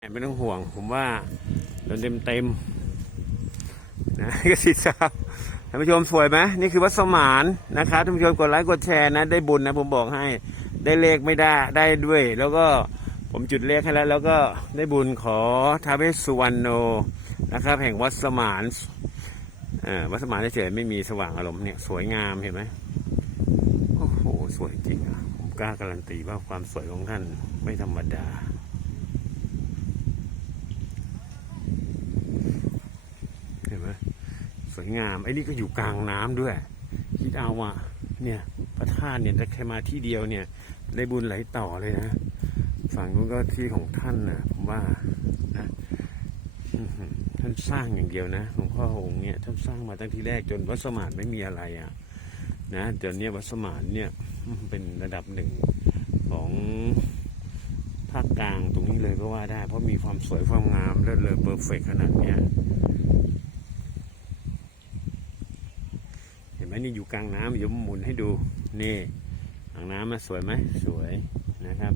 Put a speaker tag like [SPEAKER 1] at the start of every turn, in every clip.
[SPEAKER 1] ไม่ต้องห่วง ผมว่าโดนเต็มเต็มนะก็สิครับท่านผู้ชมสวยไหมนี่คือวัดสมานนะครับท่านผู้ชมกดไลค์กดแชร์นะ ได้บุญนะผมบอกให้ได้เลขไม่ได้ได้ด้วย แล้วก็ผมจุดเลขให้แล้ว แล้วก็ได้บุญขอท้าวเวสุวรรณโนนะครับ แห่งวัดสมานอ่อวัดสมานเฉยไม่มีสว่างอารมณ์เนี่ยสวยงามเห็นไหมโอ้โหสวยจริงอะผมกล้าการันตีว่าความสวยของท่านไม่ธรรมดา เห็นไหมส วยงาม ไอ้นี่ก็อยู่กลางน้ำด้วย คิดเอาว่าเนี่ยพระธาตุเนี่ยถ้าใครมาที่เดียวเนี่ย ได้บุญไหลต่อเลยนะ ฝั่งนู้นก็ที่ของท่านนะผมว่านะท่านสร้างอย่างเดียวนะหลวงพ่อองค์เนี่ยท่านสร้างมาตั้งที่แรกจนวัดสมานไม่มีอะไรอะนะจนเนี้ยวัดสมานเนี่ยเป็นระดับหนึ่งของภาคกลางตรงนี้เลยก็ว่าได้ เพราะมีความสวยความงามเลิศเลอเพอร์เฟกขนาดเนี้ย เห็ นี่อยู่กลางน้ำเดี๋ยวหมุนให้ดูนี่กลางน้ำมาสวยไหมสวยนะครับ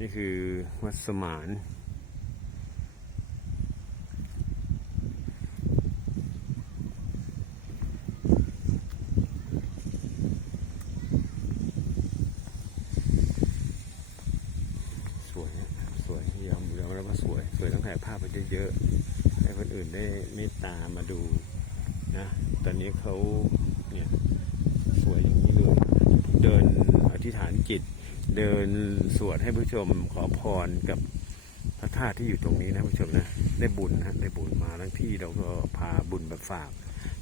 [SPEAKER 1] นี่คือวัดสมานสวยนะสวยยอมยอมแล้วว่าสวย สวยต้องถ่ายภาพไปเยอะๆให้คนอื่นได้เมตตามาดูนะ ตอนนี้เขา เนี่ยสวยอย่างนี้เลยเดินอธิษฐานจิต เดินสวดให้ผู้ชมขอพรกับพระธาตุที่อยู่ตรงนี้นะผู้ชมนะได้บุญนะได้บุญมาทั้งที่เราก็พาบุญมาฝาก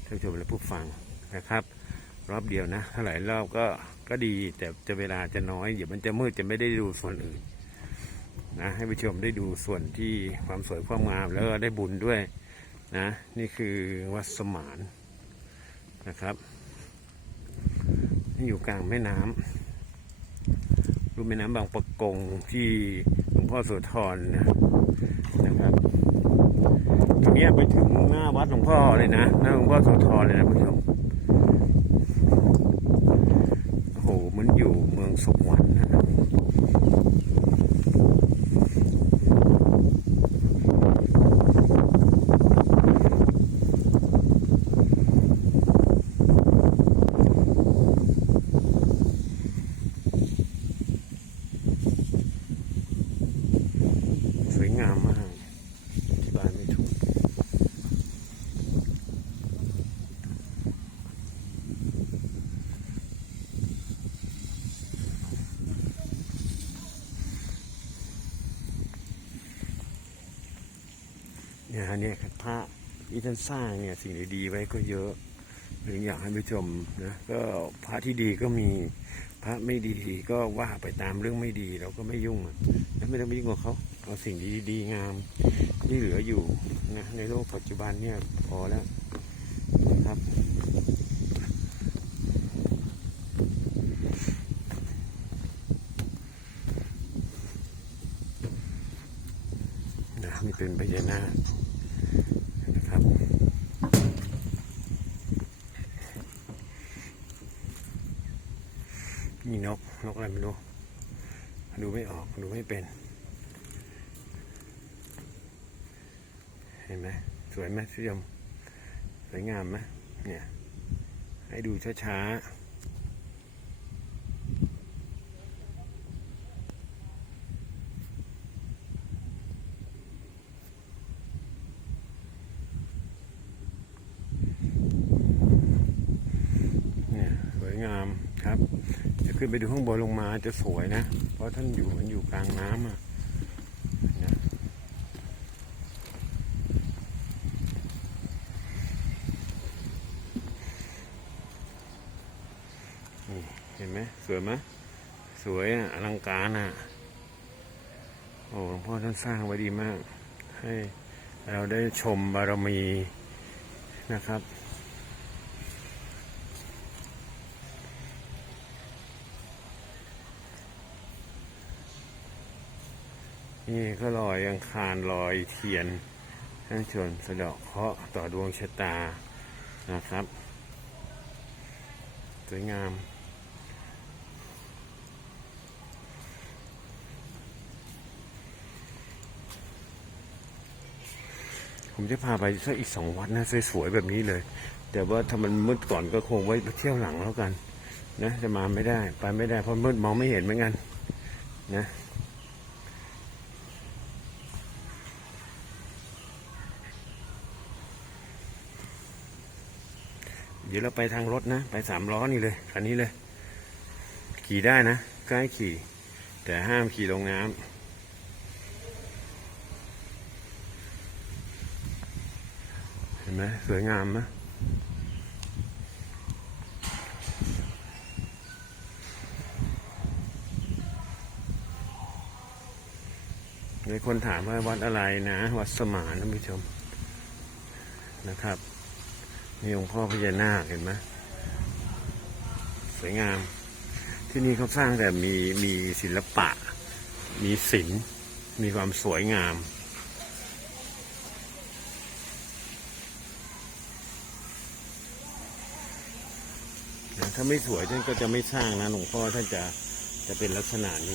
[SPEAKER 1] ท่านผู้ชมและผู้ฟังนะครับ รอบเดียวนะถ้าหลายรอบก็ก็ดีแต่จะเวลาจะน้อยเดี๋ยวมันจะมืดจะไม่ได้ดูส่วนอื่นนะให้ผู้ชมได้ดูส่วนที่ความสวยความงามแล้วก็ได้บุญด้วยนะ นี่คือวัดสมานนะครับ อยู่กลางแม่น้ำรูปแม่น้ำบางปะกงที่หลวงพ่อโสธรนะนะครับตรงนี้ไปถึงหน้าวัดหลวงพ่อเลยนะหน้าหลวงพ่อโสธรเลยนะผู้ชมโอ้โหเหมันอยู่เมืองสวรรค์นะ วยงามมากอธิบายไม่ถูกเนี่ยฮะเนี่ยครับพระที่ท่านสร้างเนี่ยสิ่งดีๆไว้ก็เยอะถึงอยากให้ผู้ชมนะก็พระที่ดีก็มี พระไม่ดีก็ว่าไปตามเรื่องไม่ดีเราก็ไม่ยุ่งอะแล้วไม่ต้องไปยุ่งกับเขาเอาสิ่งดีๆงามที่เหลืออยู่นะในโลกปัจจุบันเนี่ยพอแล้วนะครับนะนี่เป็นพญานาคนะครับ มี นก นกอะไรไม่รู้ ดูไม่ออก ดูไม่เป็น เห็นไหมสวยไหมพี่ชมสวยงามไหมเนี่ย ให้ดูช้าๆเนี่ยสวยงาม ครับ จะขึ้นไปดูข้างบนลงมาจะสวยนะ เพราะท่านอยู่มันอยู่กลางน้ำอะนะเห็นไหมสวยไหมสวยอะอลังการอะ โอ้หลวงพ่อท่านสร้างไว้ดีมาก ให้เราได้ชมบารมีนะครับ นี่ก็ลอยอังคารลอยเทียนท่านชวนสะเดาะเคราะห์ต่อดวงชะตานะครับ สวยงามผมจะพาไปสักอีกสองวัดนะสวยๆแบบนี้เลย แต่ว่าถ้ามันมืดก่อนก็คงไว้เที่ยวหลังแล้วกัน นะ จะมาไม่ได้ ไปไม่ได้เพราะมืดมองไม่เห็นเหมือนกันนะ เดี๋ยวเราไปทางรถนะ ไปสามล้อนี่เลยคันนี้เลย ขี่ได้นะก็ให้ขี่ แต่ห้ามขี่ลงน้ำเห็นไหมสวยงามไหมมีคนถามว่าวัดอะไรนะ วัดสมานท่านผู้ชมนะครับ มีองค์พ่อพญานาคเห็นไหมสวยงาม ที่นี่เขาสร้างแต่มีมีศิลปะ มีศิลป์มีความสวยงามถ้าไม่สวยท่านก็จะไม่สร้างนะหลวงพ่อท่านจะจะเป็นลักษณะนี้